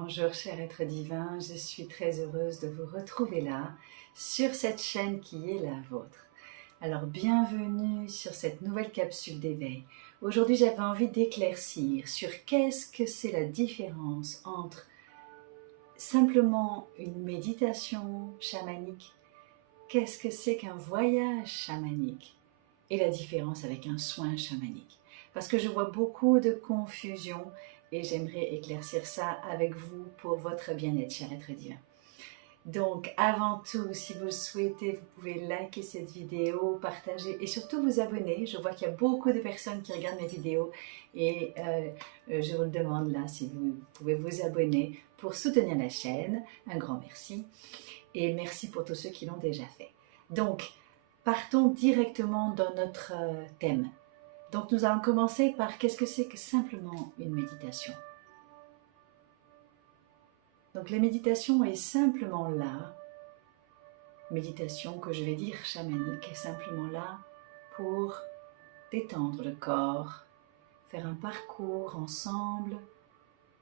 Bonjour cher être divin, je suis très heureuse de vous retrouver là, sur cette chaîne qui est la vôtre. Alors bienvenue sur cette nouvelle capsule d'éveil. Aujourd'hui j'avais envie d'éclaircir sur qu'est-ce que c'est la différence entre simplement une méditation chamanique, qu'est-ce que c'est qu'un voyage chamanique et la différence avec un soin chamanique. Parce que je vois beaucoup de confusion et j'aimerais éclaircir ça avec vous pour votre bien-être, cher être divin. Donc, avant tout, si vous le souhaitez, vous pouvez liker cette vidéo, partager et surtout vous abonner. Je vois qu'il y a beaucoup de personnes qui regardent mes vidéos et je vous le demande là, si vous pouvez vous abonner pour soutenir la chaîne. Un grand merci et merci pour tous ceux qui l'ont déjà fait. Donc, partons directement dans notre thème. Donc nous allons commencer par qu'est-ce que c'est que simplement une méditation. Donc la méditation est simplement là, méditation que je vais dire chamanique, est simplement là pour détendre le corps, faire un parcours ensemble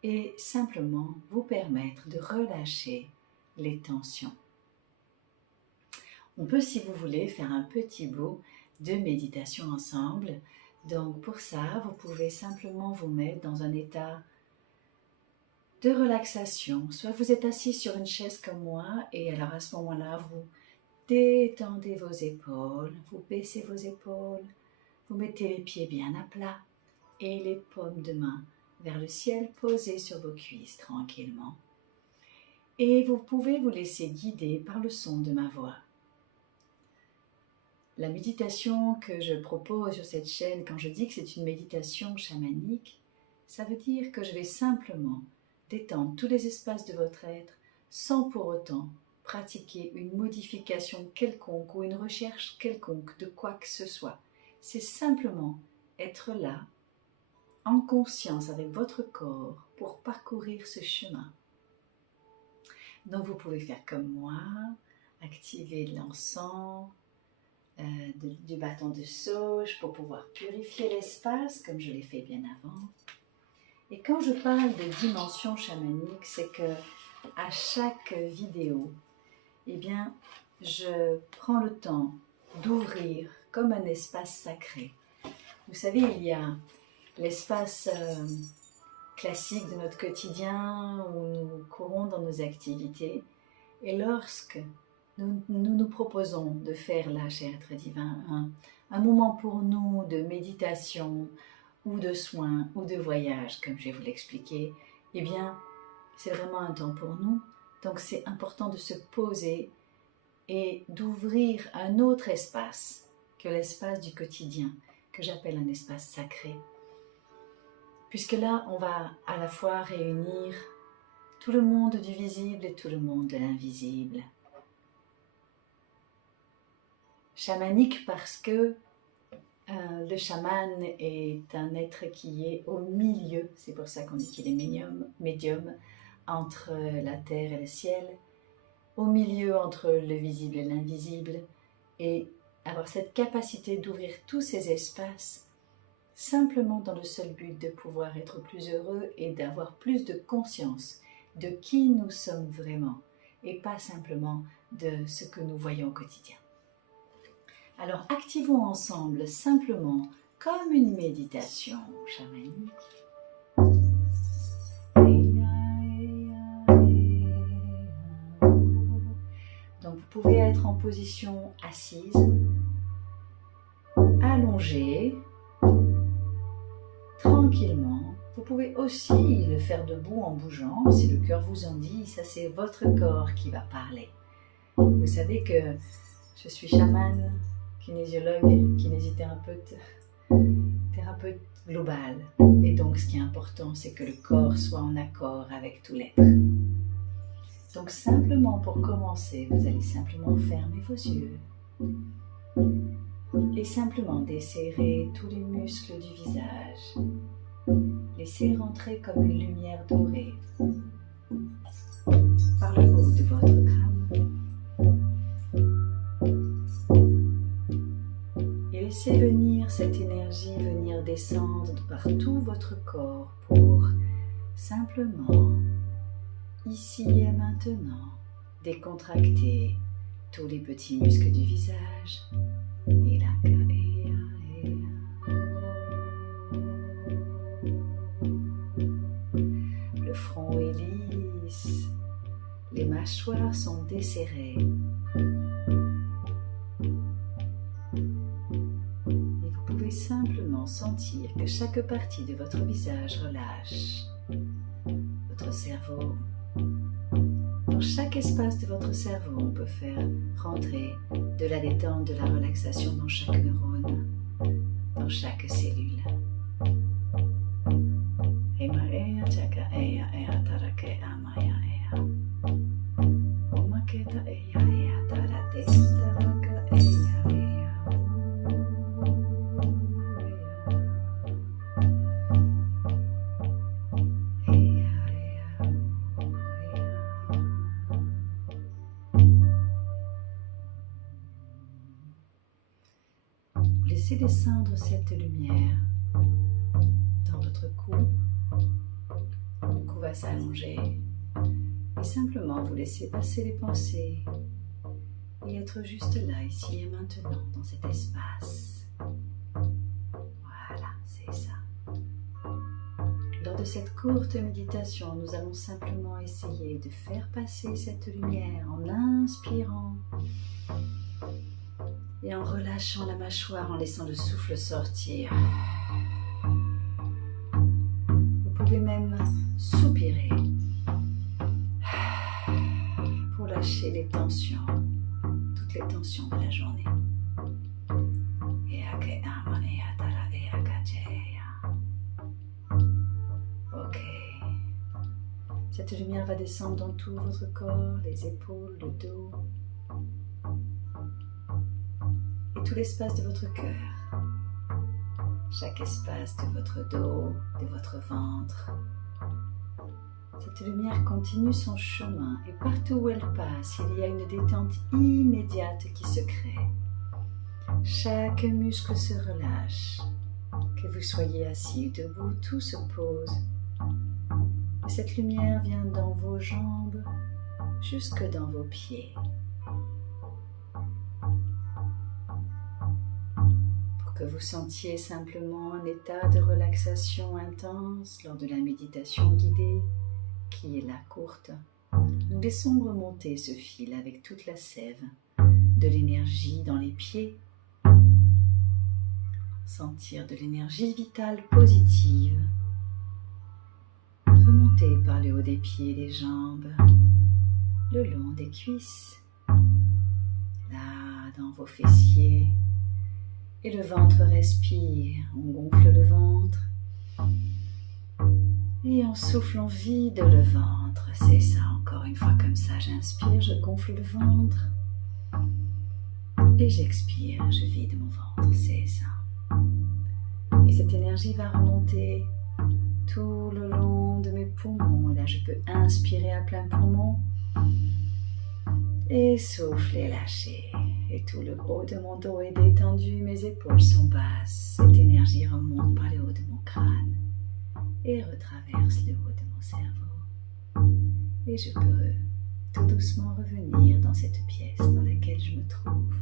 et simplement vous permettre de relâcher les tensions. On peut, si vous voulez, faire un petit bout de méditation ensemble. Donc pour ça, vous pouvez simplement vous mettre dans un état de relaxation. Soit vous êtes assis sur une chaise comme moi et alors à ce moment-là, vous détendez vos épaules, vous baissez vos épaules, vous mettez les pieds bien à plat et les paumes de main vers le ciel posées sur vos cuisses tranquillement. Et vous pouvez vous laisser guider par le son de ma voix. La méditation que je propose sur cette chaîne, quand je dis que c'est une méditation chamanique, ça veut dire que je vais simplement détendre tous les espaces de votre être sans pour autant pratiquer une modification quelconque ou une recherche quelconque de quoi que ce soit. C'est simplement être là, en conscience avec votre corps pour parcourir ce chemin. Donc vous pouvez faire comme moi, activer l'encens, du bâton de sauge pour pouvoir purifier l'espace comme je l'ai fait bien avant. Et quand je parle de dimension chamanique, c'est que à chaque vidéo, eh bien, je prends le temps d'ouvrir comme un espace sacré. Vous savez, il y a l'espace classique de notre quotidien où nous courons dans nos activités et lorsque nous proposons de faire là, cher être divin, un moment pour nous de méditation ou de soins ou de voyage, comme je vais vous l'expliquer, eh bien, c'est vraiment un temps pour nous. Donc, c'est important de se poser et d'ouvrir un autre espace que l'espace du quotidien, que j'appelle un espace sacré. Puisque là, on va à la fois réunir tout le monde du visible et tout le monde de l'invisible. Chamanique parce que le chaman est un être qui est au milieu, c'est pour ça qu'on dit qu'il est médium entre la terre et le ciel, au milieu entre le visible et l'invisible, et avoir cette capacité d'ouvrir tous ces espaces simplement dans le seul but de pouvoir être plus heureux et d'avoir plus de conscience de qui nous sommes vraiment et pas simplement de ce que nous voyons au quotidien. Alors, activons ensemble simplement comme une méditation chamanique. Donc, vous pouvez être en position assise, allongée, tranquillement. Vous pouvez aussi le faire debout en bougeant, si le cœur vous en dit, ça c'est votre corps qui va parler. Vous savez que je suis chamane, kinésiologue, kinésithérapeute, thérapeute global. Et donc, ce qui est important, c'est que le corps soit en accord avec tout l'être. Donc, simplement pour commencer, vous allez simplement fermer vos yeux et simplement desserrer tous les muscles du visage. Laissez rentrer comme une lumière dorée par le haut de votre crâne. Et laissez venir cette énergie venir descendre par tout votre corps pour simplement ici et maintenant, décontractez tous les petits muscles du visage. Le front est lisse, les mâchoires sont desserrées. Et vous pouvez simplement sentir que chaque partie de votre visage relâche. Votre cerveau. Dans chaque espace de votre cerveau, on peut faire rentrer de la détente, de la relaxation dans chaque neurone, dans chaque cellule. Laissez descendre cette lumière dans votre cou. Le cou va s'allonger et simplement vous laissez passer les pensées et être juste là, ici et maintenant, dans cet espace. Voilà, c'est ça. Lors de cette courte méditation, nous allons simplement essayer de faire passer cette lumière en inspirant et en relâchant la mâchoire, en laissant le souffle sortir. Vous pouvez même soupirer pour lâcher les tensions, toutes les tensions de la journée. Ok. Cette lumière va descendre dans tout votre corps, les épaules, le dos. Tout l'espace de votre cœur, chaque espace de votre dos, de votre ventre. Cette lumière continue son chemin et partout où elle passe, il y a une détente immédiate qui se crée. Chaque muscle se relâche, que vous soyez assis ou debout, tout se pose. Et cette lumière vient dans vos jambes, jusque dans vos pieds. Que vous sentiez simplement un état de relaxation intense lors de la méditation guidée, qui est là courte. Nous laissons remonter ce fil avec toute la sève de l'énergie dans les pieds. Sentir de l'énergie vitale positive remonter par le haut des pieds et des jambes, le long des cuisses, là dans vos fessiers. Et le ventre respire, on gonfle le ventre et on souffle, on vide le ventre. C'est ça, encore une fois comme ça, j'inspire, je gonfle le ventre et j'expire, je vide mon ventre, c'est ça. Et cette énergie va remonter tout le long de mes poumons. Là, je peux inspirer à plein poumon et souffler, lâcher. Et tout le haut de mon dos est détendu, mes épaules sont basses. Cette énergie remonte par le haut de mon crâne et retraverse le haut de mon cerveau. Et je peux tout doucement revenir dans cette pièce dans laquelle je me trouve.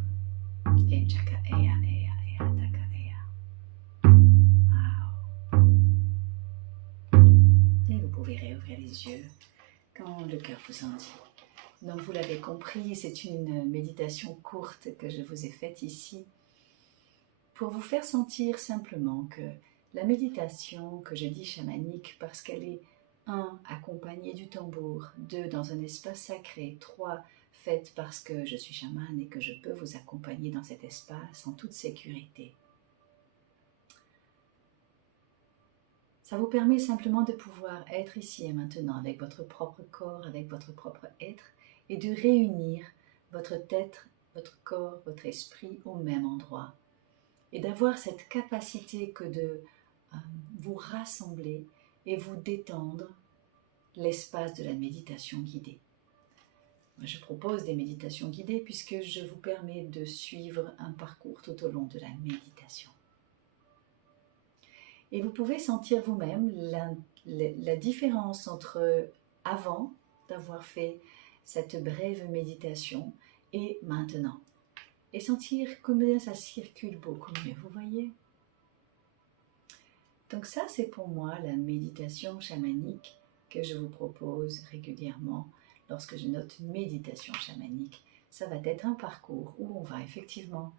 Et vous pouvez réouvrir les yeux quand le cœur vous en dit. Donc vous l'avez compris, c'est une méditation courte que je vous ai faite ici pour vous faire sentir simplement que la méditation que je dis chamanique parce qu'elle est 1. Accompagnée du tambour, 2. Dans un espace sacré, 3. Faite parce que je suis chamane et que je peux vous accompagner dans cet espace en toute sécurité. Ça vous permet simplement de pouvoir être ici et maintenant avec votre propre corps, avec votre propre être et de réunir votre tête, votre corps, votre esprit au même endroit. Et d'avoir cette capacité que de vous rassembler et vous détendre l'espace de la méditation guidée. Moi, je propose des méditations guidées puisque je vous permets de suivre un parcours tout au long de la méditation. Et vous pouvez sentir vous-même la différence entre avant d'avoir fait cette brève méditation et maintenant. Et sentir combien ça circule beaucoup mieux, vous voyez? Donc ça, c'est pour moi la méditation chamanique que je vous propose régulièrement lorsque je note méditation chamanique. Ça va être un parcours où on va effectivement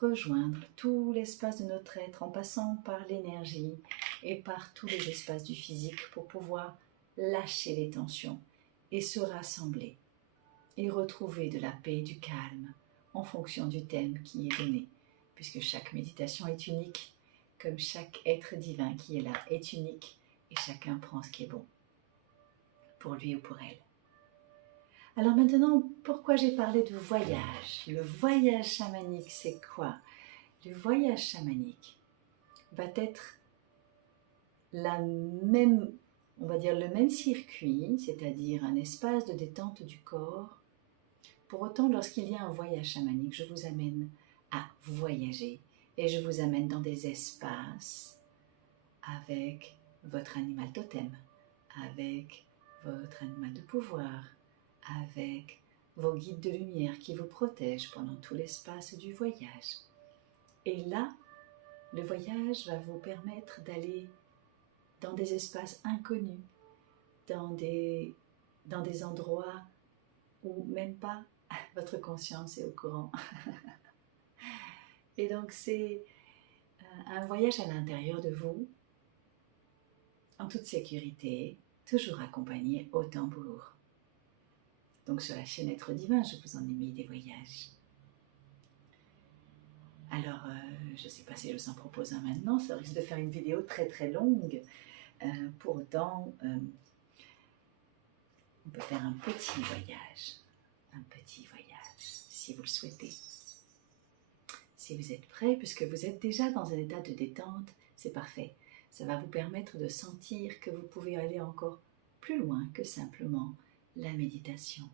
rejoindre tout l'espace de notre être en passant par l'énergie et par tous les espaces du physique pour pouvoir lâcher les tensions et se rassembler et retrouver de la paix et du calme en fonction du thème qui est donné, puisque chaque méditation est unique, comme chaque être divin qui est là est unique et chacun prend ce qui est bon pour lui ou pour elle. Alors maintenant, pourquoi j'ai parlé de voyage? Le voyage chamanique, c'est quoi? Le voyage chamanique va être la même, on va dire le même circuit, c'est-à-dire un espace de détente du corps. Pour autant, lorsqu'il y a un voyage chamanique, je vous amène à voyager et je vous amène dans des espaces avec votre animal totem, avec votre animal de pouvoir, avec vos guides de lumière qui vous protègent pendant tout l'espace du voyage. Et là, le voyage va vous permettre d'aller dans des espaces inconnus, dans des endroits où même pas votre conscience est au courant. Et donc c'est un voyage à l'intérieur de vous, en toute sécurité, toujours accompagné au tambour. Donc sur la chaîne Être Divin, je vous en ai mis des voyages. Alors, je ne sais pas si je vous en propose un maintenant, ça risque de faire une vidéo très très longue. Pour autant, on peut faire un petit voyage, si vous le souhaitez. Si vous êtes prêt, puisque vous êtes déjà dans un état de détente, c'est parfait. Ça va vous permettre de sentir que vous pouvez aller encore plus loin que simplement la méditation.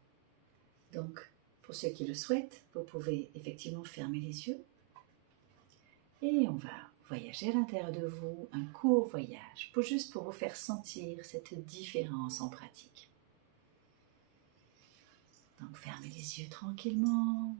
Donc, pour ceux qui le souhaitent, vous pouvez effectivement fermer les yeux et on va voyager à l'intérieur de vous, un court voyage, juste pour vous faire sentir cette différence en pratique. Donc, fermez les yeux tranquillement.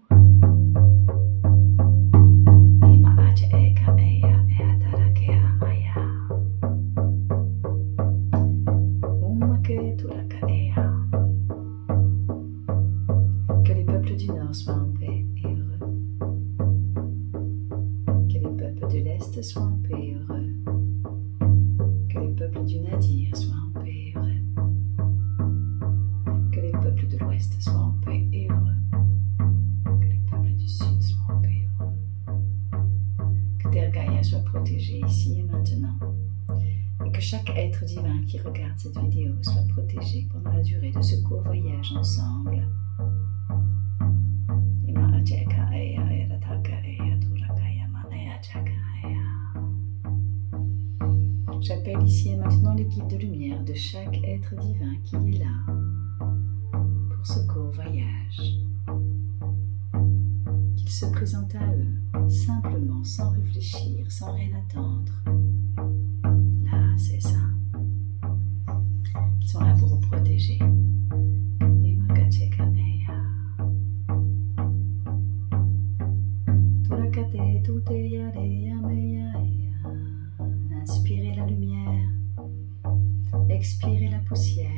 Que les peuples du Nord soient en paix et heureux. Que les peuples de l'Est soient en paix et heureux. Que les peuples du Nadir soient en paix et heureux. Que les peuples de l'Ouest soient en paix et heureux. Que les peuples du Sud soient en paix et heureux. Que Terre Gaïa soit protégée ici et maintenant. Et que chaque être divin qui regarde cette vidéo soit protégé pendant la durée de ce court voyage ensemble. J'appelle ici et maintenant les guides de lumière de chaque être divin qui est là pour ce court voyage. Qu'il se présente à eux, simplement, sans réfléchir, sans rien attendre. Là, c'est ça. Ils sont là pour vous protéger. Inspirez la lumière, expirez la poussière.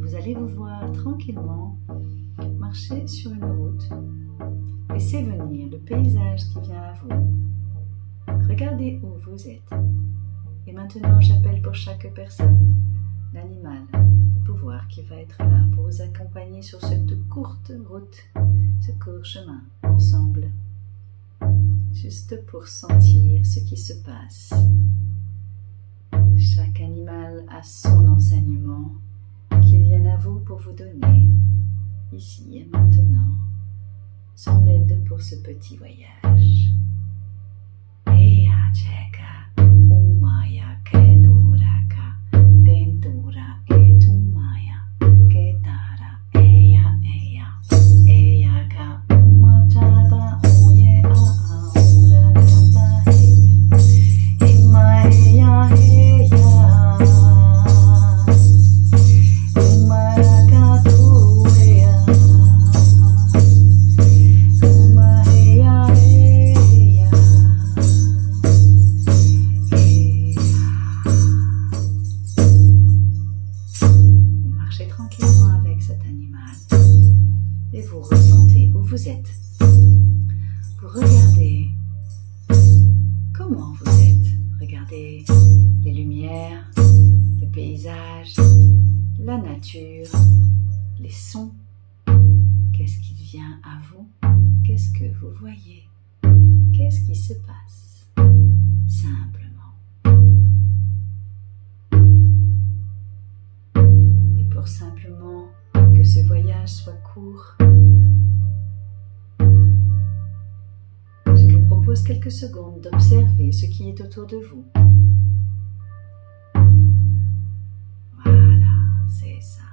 Vous allez vous voir tranquillement marcher sur une route. Laissez venir le paysage qui vient à vous. Regardez où vous êtes. Et maintenant, j'appelle pour chaque personne l'animal de pouvoir qui va être là pour vous accompagner sur cette courte route, ce court chemin, ensemble. Juste pour sentir ce qui se passe. Chaque animal a son enseignement qu'il vient à vous pour vous donner, ici et maintenant, son aide pour ce petit voyage. Et à checker. et vous ressentez où vous êtes. Vous regardez comment vous êtes. Regardez les lumières, le paysage, la nature, les sons. Qu'est-ce qui vient à vous? Qu'est-ce que vous voyez? Qu'est-ce qui se passe? Simplement. Et pour simplement que ce voyage soit court, je vous propose quelques secondes d'observer ce qui est autour de vous. Voilà, c'est ça.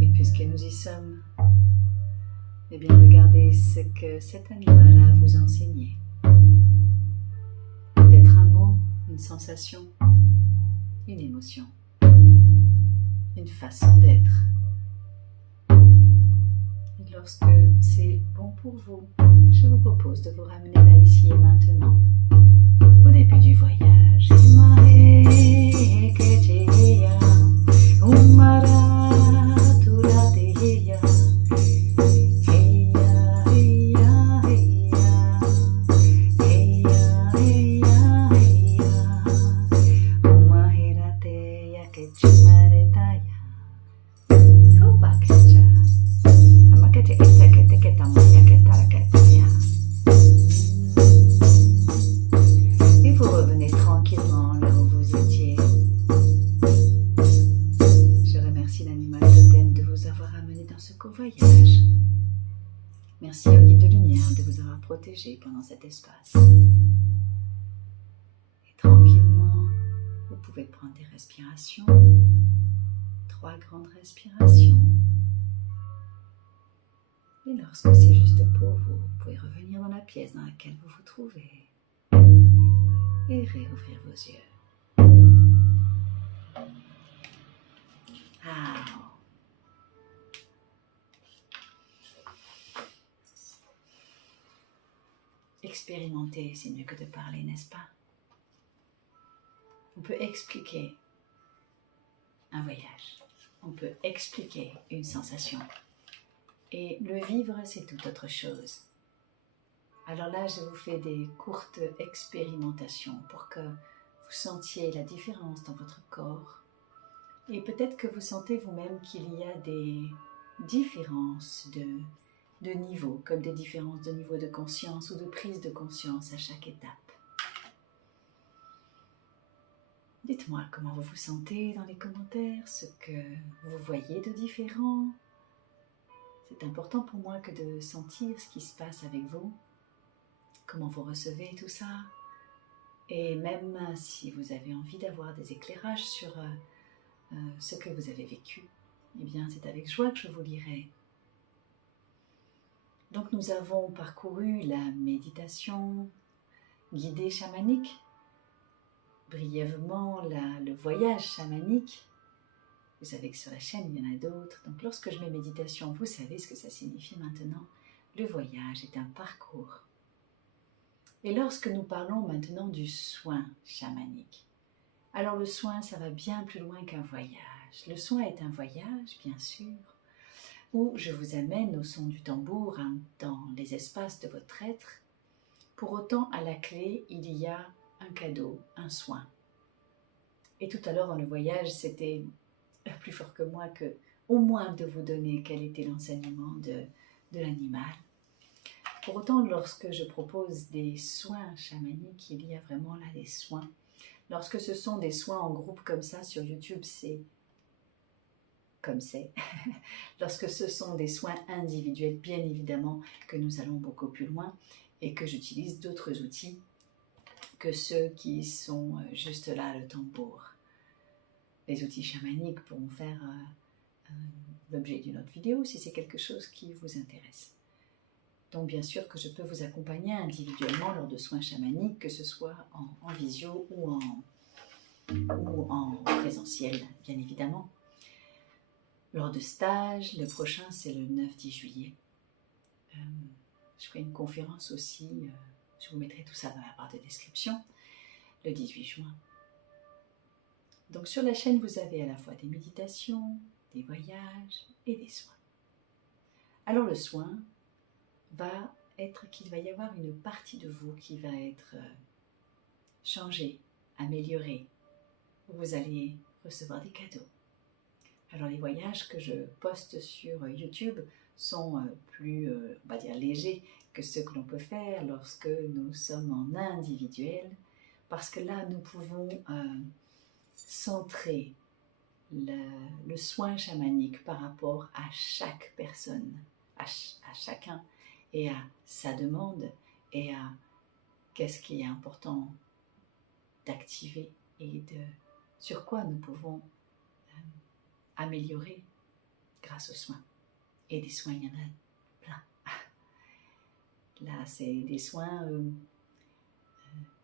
Et puisque nous y sommes, eh bien regardez ce que cet animal a à vous enseigner. Peut-être un mot, une sensation, une émotion, une façon d'être. Et lorsque c'est bon pour vous, je vous propose de vous ramener là, ici et maintenant, au début du voyage. Et vous revenez tranquillement là où vous étiez. Je remercie l'animal totem de vous avoir amené dans ce court voyage. Merci au guide de lumière de vous avoir protégé pendant cet espace. Et tranquillement, vous pouvez prendre des respirations, 3 grandes respirations. Et lorsque c'est juste pour vous, vous pouvez revenir dans la pièce dans laquelle vous vous trouvez et réouvrir vos yeux. Ah. Expérimenter, c'est mieux que de parler, n'est-ce pas? On peut expliquer un voyage, on peut expliquer une sensation. Et le vivre, c'est tout autre chose. Alors là, je vous fais des courtes expérimentations pour que vous sentiez la différence dans votre corps. Et peut-être que vous sentez vous-même qu'il y a des différences de niveau, comme des différences de niveau de conscience ou de prise de conscience à chaque étape. Dites-moi comment vous vous sentez dans les commentaires, ce que vous voyez de différent. C'est important pour moi que de sentir ce qui se passe avec vous, comment vous recevez tout ça. Et même si vous avez envie d'avoir des éclairages sur ce que vous avez vécu, eh bien c'est avec joie que je vous lirai. Donc nous avons parcouru la méditation guidée chamanique, brièvement le voyage chamanique. Vous savez que sur la chaîne il y en a d'autres, donc lorsque je mets méditation, vous savez ce que ça signifie maintenant. Le voyage est un parcours. Et lorsque nous parlons maintenant du soin chamanique, alors le soin, ça va bien plus loin qu'un voyage. Le soin est un voyage, bien sûr, où je vous amène au son du tambour dans les espaces de votre être. Pour autant, à la clé, il y a un cadeau, un soin. Et tout à l'heure dans le voyage, c'était plus fort que moi que au moins de vous donner quel était l'enseignement de l'animal. Pour autant, lorsque je propose des soins chamaniques, il y a vraiment là des soins. Lorsque ce sont des soins en groupe comme ça sur YouTube, c'est comme c'est. Lorsque ce sont des soins individuels, bien évidemment que nous allons beaucoup plus loin et que j'utilise d'autres outils que ceux qui sont juste là, le tambour. Les outils chamaniques pourront faire l'objet d'une autre vidéo si c'est quelque chose qui vous intéresse. Donc bien sûr que je peux vous accompagner individuellement lors de soins chamaniques, que ce soit en visio ou en présentiel, bien évidemment. Lors de stages, le prochain c'est le 9-10 juillet. Je ferai une conférence aussi, je vous mettrai tout ça dans la barre de description, le 18 juin. Donc sur la chaîne, vous avez à la fois des méditations, des voyages et des soins. Alors le soin va être qu'il va y avoir une partie de vous qui va être changée, améliorée. Vous allez recevoir des cadeaux. Alors les voyages que je poste sur YouTube sont plus, on va dire, légers que ceux que l'on peut faire lorsque nous sommes en individuel, parce que là nous pouvons centrer le soin chamanique par rapport à chaque personne, à chacun, et à sa demande, et à qu'est-ce qui est important d'activer et sur quoi nous pouvons améliorer grâce aux soins. Et des soins, il y en a plein. Là, c'est des soins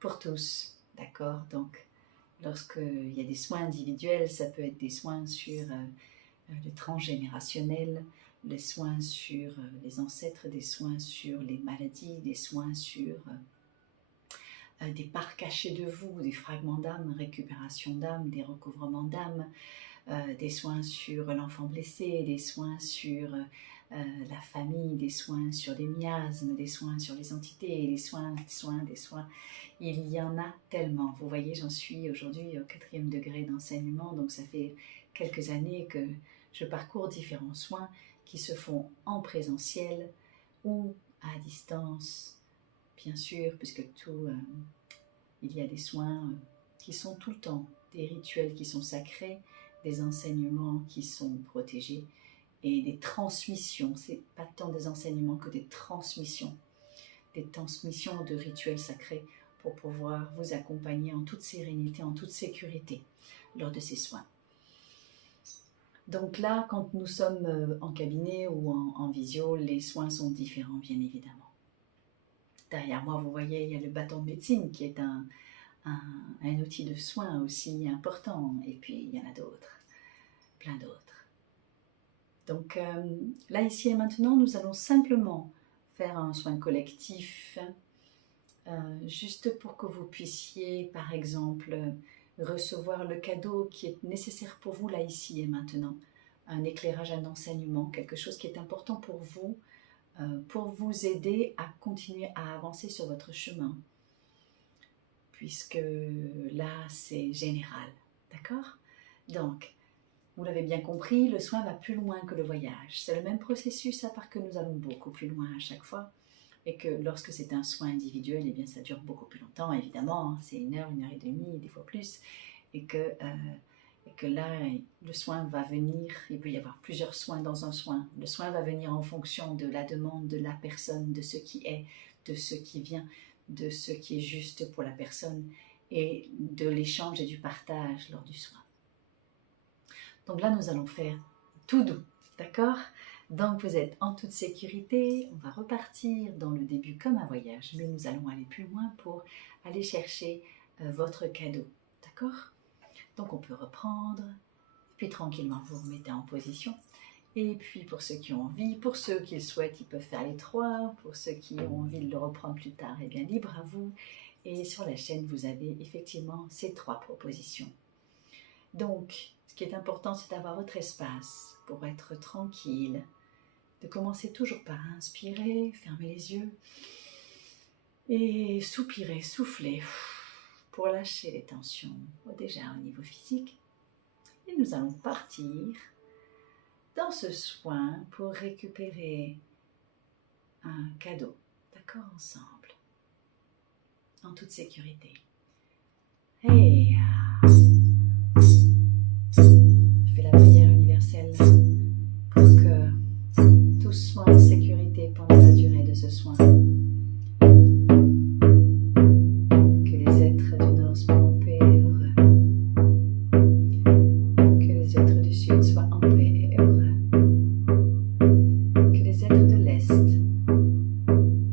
pour tous, d'accord? Donc, lorsqu'il y a des soins individuels, ça peut être des soins sur le transgénérationnel, des soins sur les ancêtres, des soins sur les maladies, des soins sur des parts cachées de vous, des fragments d'âme, récupération d'âme, des recouvrements d'âme, des soins sur l'enfant blessé, des soins sur la famille, des soins sur les miasmes, des soins sur les entités, des soins. Il y en a tellement. Vous voyez, j'en suis aujourd'hui au 4e degré d'enseignement, donc ça fait quelques années que je parcours différents soins qui se font en présentiel ou à distance, bien sûr, puisque il y a des soins qui sont tout le temps, des rituels qui sont sacrés, des enseignements qui sont protégés et des transmissions. C'est pas tant des enseignements que des transmissions de rituels sacrés pour pouvoir vous accompagner en toute sérénité, en toute sécurité lors de ces soins. Donc là, quand nous sommes en cabinet ou en visio, les soins sont différents, bien évidemment. Derrière moi, vous voyez, il y a le bâton de médecine qui est un outil de soin aussi important. Et puis, il y en a d'autres, plein d'autres. Donc là, ici et maintenant, nous allons simplement faire un soin collectif, juste pour que vous puissiez, par exemple, recevoir le cadeau qui est nécessaire pour vous là, ici et maintenant. Un éclairage, un enseignement, quelque chose qui est important pour vous aider à continuer à avancer sur votre chemin. Puisque là, c'est général, d'accord? Donc, vous l'avez bien compris, le soin va plus loin que le voyage. C'est le même processus, à part que nous allons beaucoup plus loin à chaque fois. Et que lorsque c'est un soin individuel, eh bien ça dure beaucoup plus longtemps, évidemment. Hein, c'est 1 heure et demie, des fois plus. Et que là, le soin va venir, il peut y avoir plusieurs soins dans un soin. Le soin va venir en fonction de la demande de la personne, de ce qui est, de ce qui vient, de ce qui est juste pour la personne et de l'échange et du partage lors du soin. Donc là, nous allons faire tout doux, d'accord? Donc vous êtes en toute sécurité, on va repartir dans le début comme un voyage, mais nous allons aller plus loin pour aller chercher votre cadeau, d'accord? Donc on peut reprendre, puis tranquillement vous remettez en position. Et puis pour ceux qui ont envie, pour ceux qui le souhaitent, ils peuvent faire les 3. Pour ceux qui ont envie de le reprendre plus tard, eh bien libre à vous. Et sur la chaîne, vous avez effectivement ces 3 propositions. Donc, ce qui est important, c'est d'avoir votre espace pour être tranquille, de commencer toujours par inspirer, fermer les yeux et soupirer, souffler pour lâcher les tensions, déjà au niveau physique. Et nous allons partir dans ce soin pour récupérer un cadeau, d'accord, ensemble, en toute sécurité. Et je fais la prière universelle pour que tous soient en sécurité pendant la durée de ce soin. Que les êtres du Nord soient en paix et heureux. Que les êtres du Sud soient en paix et heureux. Que les êtres de l'Est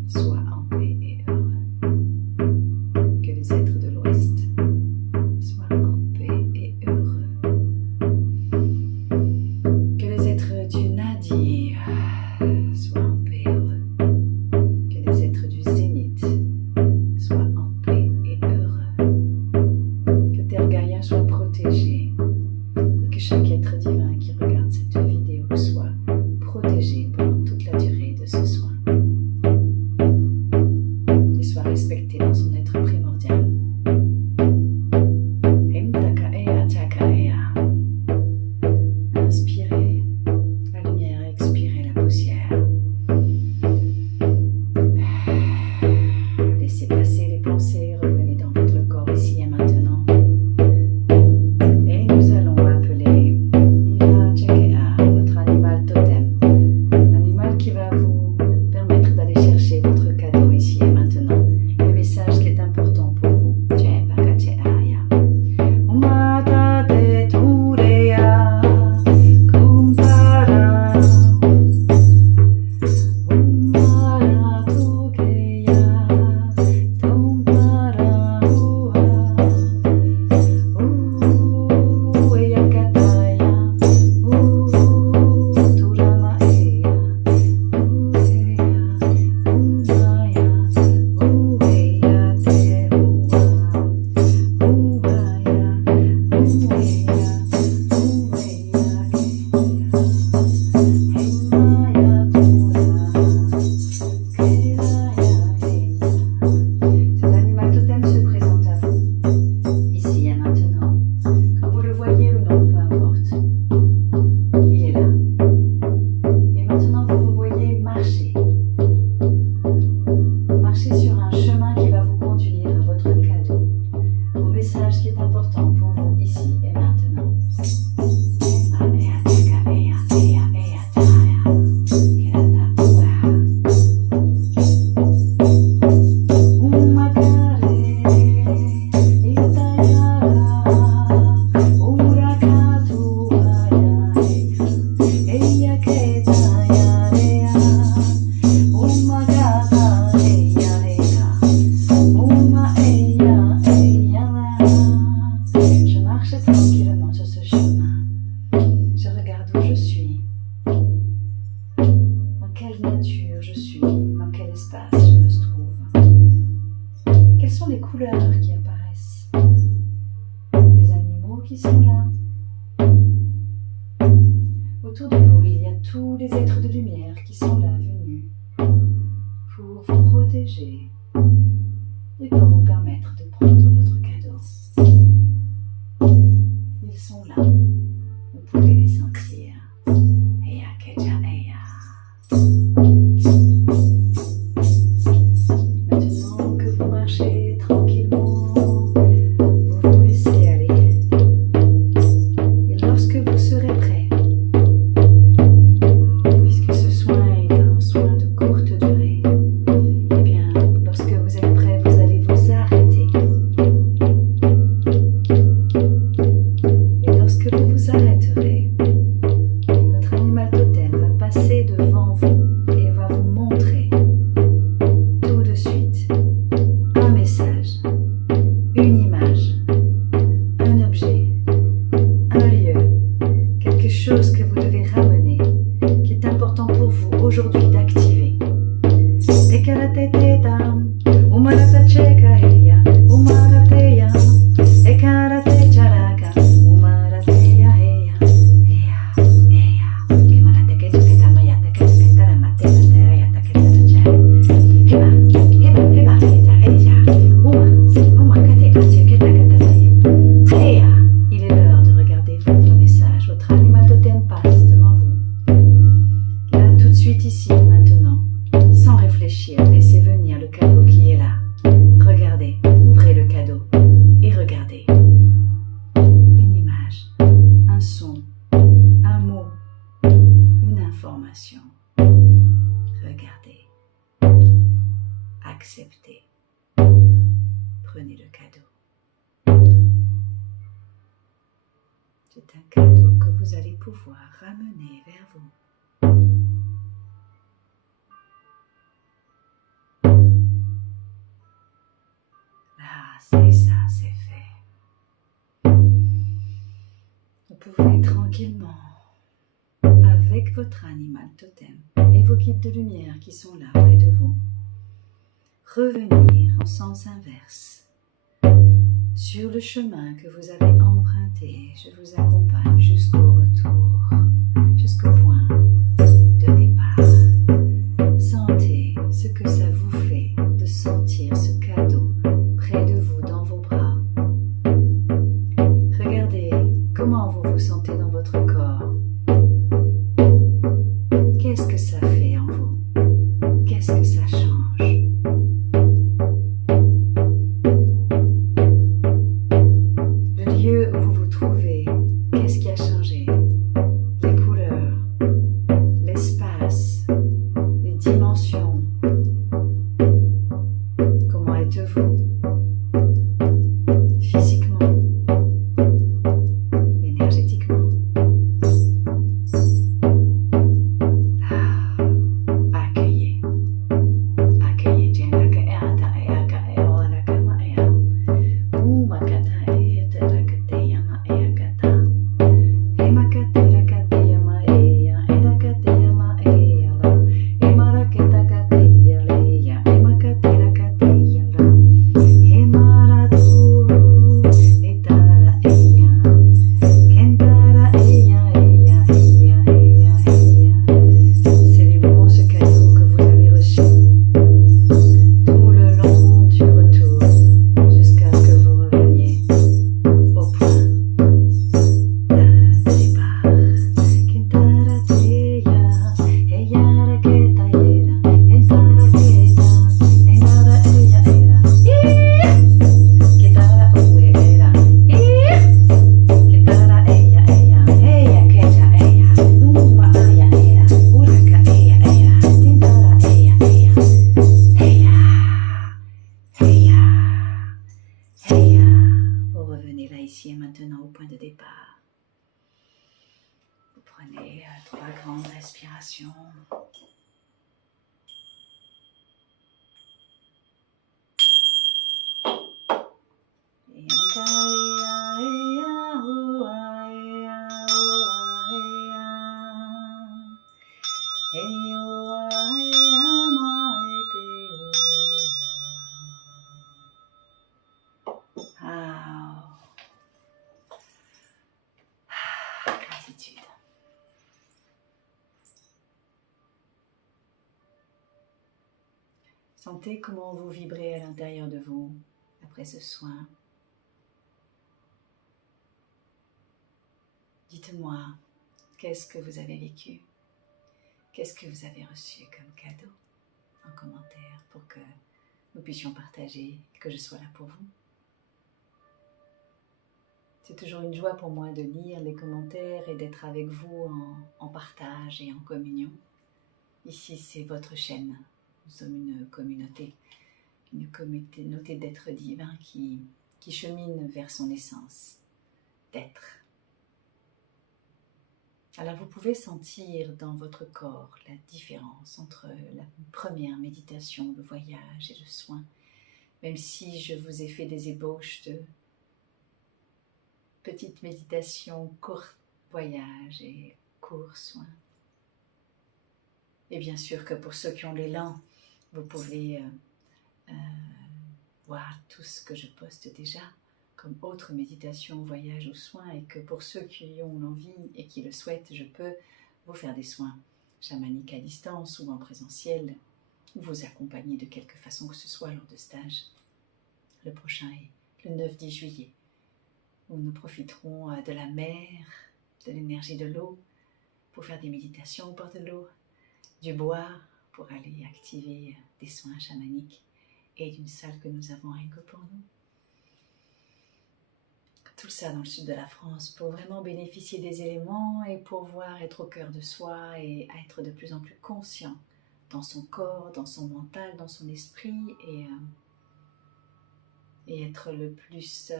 soient en paix et heureux. Que les êtres de l'Ouest soient en paix et heureux. Que les êtres du Nadir soient en paix et heureux. Que les êtres du Zénith soient en paix et heureux. Que Terre Gaïa soit protégée et que chaque être divin qui regarde cette aujourd'hui d'activer. Umarate cheka heya, umarate ya, ekarate charaka, umarate ya heya, heya, kemarate ke chuketa mayata ke chuketa mate mate ya ta ke cha. Heba heta heya, uma kate ka chuketa kata heya. Heya, il est l'heure de regarder votre message, votre animal totem passe devant vous. Là tout de suite ici maintenant. Sans réfléchir, laissez venir le cadeau qui est là. Regardez, ouvrez le cadeau et regardez. Une image, un son, un mot, une information. Regardez, acceptez, prenez le cadeau. C'est un cadeau que vous allez pouvoir ramener vers vous. C'est ça, c'est fait. Vous pouvez tranquillement, avec votre animal totem et vos guides de lumière qui sont là près de vous, revenir en sens inverse. Sur le chemin que vous avez emprunté, je vous accompagne jusqu'au retour, jusqu'au point de départ. Sentez ce que ça vous fait de sentir ce cadeau près de vous, dans vos bras. Regardez comment vous vous sentez dans votre corps. Qu'est-ce que ça fait en vous? Qu'est-ce que ça change? Le lieu où vous vous trouvez, qu'est-ce qui a changé? Les couleurs, l'espace, les dimensions. Comment êtes-vous? Physiquement, énergétiquement. Accueillez. Accueillez. Ici et maintenant au point de départ. Vous prenez 3 grandes respirations. Et gratitude. Sentez comment vous vibrez à l'intérieur de vous après ce soin. Dites-moi, qu'est-ce que vous avez vécu? Qu'est-ce que vous avez reçu comme cadeau en commentaire pour que nous puissions partager, que je sois là pour vous? C'est toujours une joie pour moi de lire les commentaires et d'être avec vous en partage et en communion. Ici, c'est votre chaîne. Nous sommes une communauté d'êtres divins qui chemine vers son essence d'être. Alors vous pouvez sentir dans votre corps la différence entre la première méditation de voyage et de soin, même si je vous ai fait des ébauches de petites méditations, court voyage et court soin. Et bien sûr que pour ceux qui ont l'élan, vous pouvez voir tout ce que je poste déjà comme autre méditation, voyage ou soins, et que pour ceux qui ont l'envie et qui le souhaitent, je peux vous faire des soins chamaniques à distance ou en présentiel, ou vous accompagner de quelque façon que ce soit lors de stages. Le prochain est le 9-10 juillet, où nous profiterons de la mer, de l'énergie de l'eau, pour faire des méditations au bord de l'eau, du bois pour aller activer des soins chamaniques et d'une salle que nous avons rien que pour nous. Tout ça dans le sud de la France pour vraiment bénéficier des éléments et pouvoir être au cœur de soi et être de plus en plus conscient dans son corps, dans son mental, dans son esprit et être le plus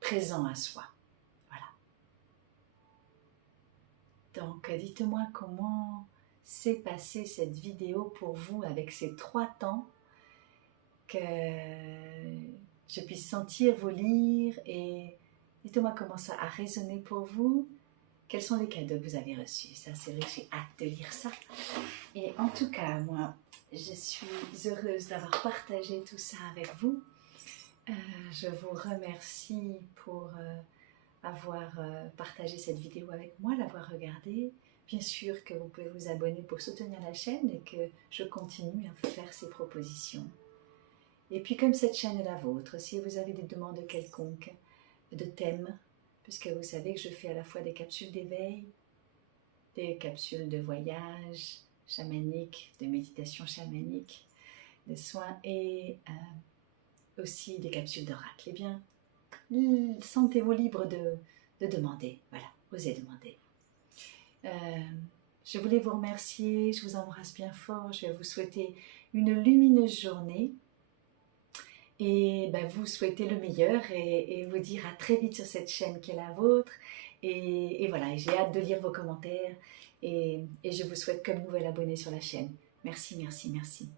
présent à soi. Voilà. Donc dites-moi comment s'est passée cette vidéo pour vous avec ces 3 temps, que je puisse sentir, vous lire, et dites-moi comment ça a résonné pour vous. Quels sont les cadeaux que vous avez reçus? Ça, c'est vrai que j'ai hâte de lire ça. Et en tout cas, moi, je suis heureuse d'avoir partagé tout ça avec vous. Je vous remercie pour avoir partagé cette vidéo avec moi, l'avoir regardée. Bien sûr que vous pouvez vous abonner pour soutenir la chaîne et que je continue à vous faire ces propositions. Et puis comme cette chaîne est la vôtre, si vous avez des demandes quelconques, de thèmes, puisque vous savez que je fais à la fois des capsules d'éveil, des capsules de voyage chamanique, de méditation chamanique, de soins et aussi des capsules d'oracle. Eh bien, sentez-vous libre de demander. Voilà, osez demander. Je voulais vous remercier, je vous embrasse bien fort, je vais vous souhaiter une lumineuse journée et vous souhaiter le meilleur et vous dire à très vite sur cette chaîne qui est la vôtre. Et voilà, j'ai hâte de lire vos commentaires et je vous souhaite comme nouvel abonné sur la chaîne. Merci, merci, merci.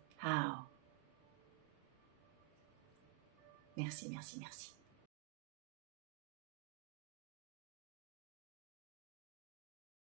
Merci, merci, merci.